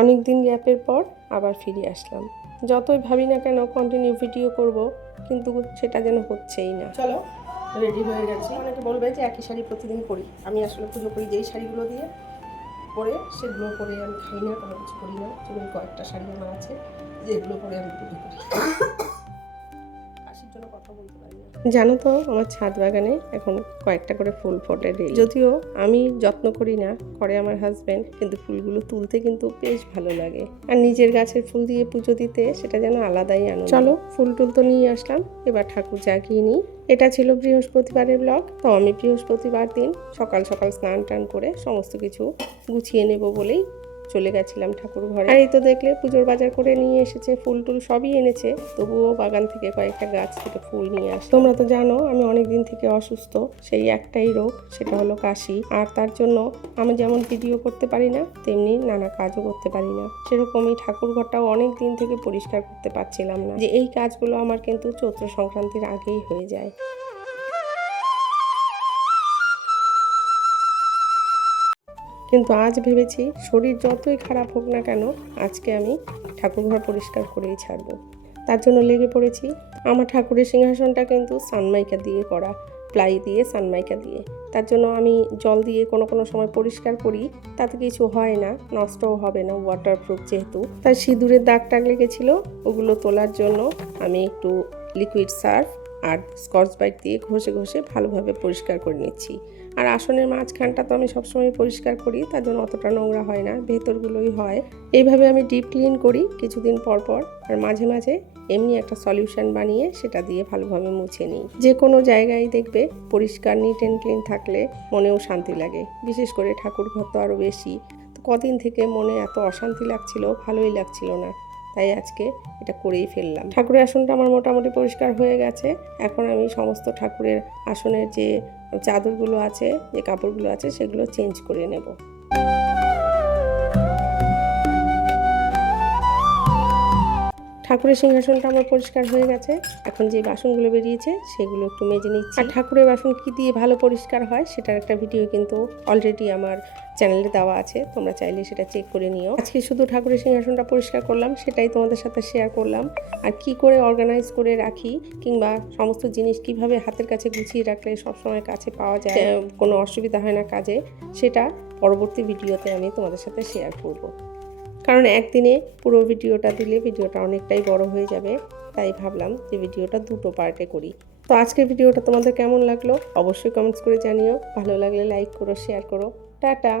অনেক দিন গ্যাপের পর আবার ফিরে আসলাম। যতই ভাবি না কেন কন্টিনিউ ভিডিও করব, কিন্তু সেটা যেন হচ্ছেই না। চলো রেডি হয়ে গেছি। অনেকে বলবে যে একই শাড়ি প্রতিদিন পরি। আমি আসলে পুজো করি যেই শাড়িগুলো দিয়ে পরে, সেগুলো পরে আমি খাই না, কোনো কিছু করি না। তুমি কয়েকটা শাড়ি আমার আছে যেগুলো পরে আমি পুজো করি। কাশির জন্য কথা বলতে পারি না। জানো তো, আমার ছাদ বাগানে এখন কয়েকটা করে ফুল ফোটে ডেইলি। যদিও আমি যত্ন করি না, করে আমার হাজবেন্ড, কিন্তু ফুলগুলো তুলতে কিন্তু বেশ ভালো লাগে। আর নিজের গাছের ফুল দিয়ে পুজো দিতে সেটা যেন আলাদাই আনন্দ। চলো ফুল টুল তো নিয়ে আসলাম, এবার ঠাকুর জাগিয়ে নিই। এটা ছিল বৃহস্পতিবারের ব্লগ। তো আমি বৃহস্পতিবার দিন সকাল সকাল স্নান টান করে সমস্ত কিছু গুছিয়ে নেব বলেই চলে গেছিলাম ঠাকুর ঘরে। আর এই তো দেখলে পুজোর বাজার করে নিয়ে এসেছে, ফুল টুল সবই এনেছে, তবুও বাগান থেকে কয়েকটা গাছ থেকে ফুল নিয়ে আসে। তোমরা তো জানো আমি অনেকদিন থেকে অসুস্থ, সেই একটাই রোগ, সেটা হলো কাশি। আর তার জন্য আমি যেমন ভিডিও করতে পারি না, তেমনি নানা কাজও করতে পারি না। সেরকমই ঠাকুর ঘরটাও অনেক দিন থেকে পরিষ্কার করতে পারছিলাম না। যে এই কাজগুলো আমার কিন্তু চৈত্র সংক্রান্তির আগেই হয়ে যায়। কিন্তু আজ ভেবেছি শরীর যতই খারাপ হোক না কেন, আজকে আমি ঠাকুরঘর পরিষ্কার করেই ছাড়বো। তার জন্য লেগে পড়েছি। আমার ঠাকুরের সিংহাসনটা কিন্তু সানমাইকা দিয়ে করা, প্লাই দিয়ে সানমাইকা দিয়ে। তার জন্য আমি জল দিয়ে কোনো কোনো সময় পরিষ্কার করি, তাতে কিছু হয় না, নষ্টও হবে না, ওয়াটারপ্রুফ যেহেতু। তার সিঁদুরের দাগ টাগ লেগেছিল, ওগুলো তোলার জন্য আমি একটু লিকুইড সার্ফ আর স্কচ ব্রাইট দিয়ে ঘষে ঘষে ভালোভাবে পরিষ্কার করে নিচ্ছি। আর আসনের মাঝখানটা তো আমি সবসময় পরিষ্কার করি, তার জন্য অতটা নোংরা হয় না, ভেতরগুলোই হয়। এইভাবে আমি ডিপ ক্লিন করি কিছুদিন পর পর। আর মাঝে মাঝে এমনি একটা সলিউশন বানিয়ে সেটা দিয়ে ভালোভাবে মুছে নিই। যে কোনো জায়গায় দেখবে পরিষ্কার নিট অ্যান্ড ক্লিন থাকলে মনেও শান্তি লাগে। বিশেষ করে ঠাকুর ঘর তো আরও বেশি। তো কদিন থেকে মনে এত অশান্তি লাগছিল, ভালোই লাগছিল না, তাই আজকে এটা করেই ফেললাম। ঠাকুরের আসনটা আমার মোটামুটি পরিষ্কার হয়ে গেছে। এখন আমি সমস্ত ঠাকুরের আসনের যে চাদরগুলো আছে, যে কাপড়গুলো আছে, সেগুলো চেঞ্জ করে নেব। ঠাকুরের সিংহাসনটা আমার পরিষ্কার হয়ে গেছে। এখন যে বাসনগুলো বেরিয়েছে সেগুলো একটু মেজে নিচ্ছি। আর ঠাকুরের বাসন কি দিয়ে ভালো পরিষ্কার হয় সেটার একটা ভিডিও কিন্তু অলরেডি আমার চ্যানেলে দেওয়া আছে, তোমরা চাইলে সেটা চেক করে নিও। আজকে শুধু ঠাকুরের সিংহাসনটা পরিষ্কার করলাম, সেটাই তোমাদের সাথে শেয়ার করলাম। আর কি করে অর্গানাইজ করে রাখি, কিংবা সমস্ত জিনিস কিভাবে হাতের কাছে গুছিয়ে রাখলে সবসময় কাছে পাওয়া যায়, কোনো অসুবিধা হয় না কাজে, সেটা পরবর্তী ভিডিওতে আমি তোমাদের সাথে শেয়ার করব। কারণ একদিনে পুরো ভিডিওটা দিলে ভিডিওটা অনেকটাই বড় হয়ে যাবে, তাই ভাবলাম যে ভিডিওটা দুটো পার্টে করি। তো আজকের ভিডিওটা তোমাদের কেমন লাগলো অবশ্যই কমেন্টস করে জানিও। ভালো লাগলে লাইক করো, শেয়ার করো। টাটা।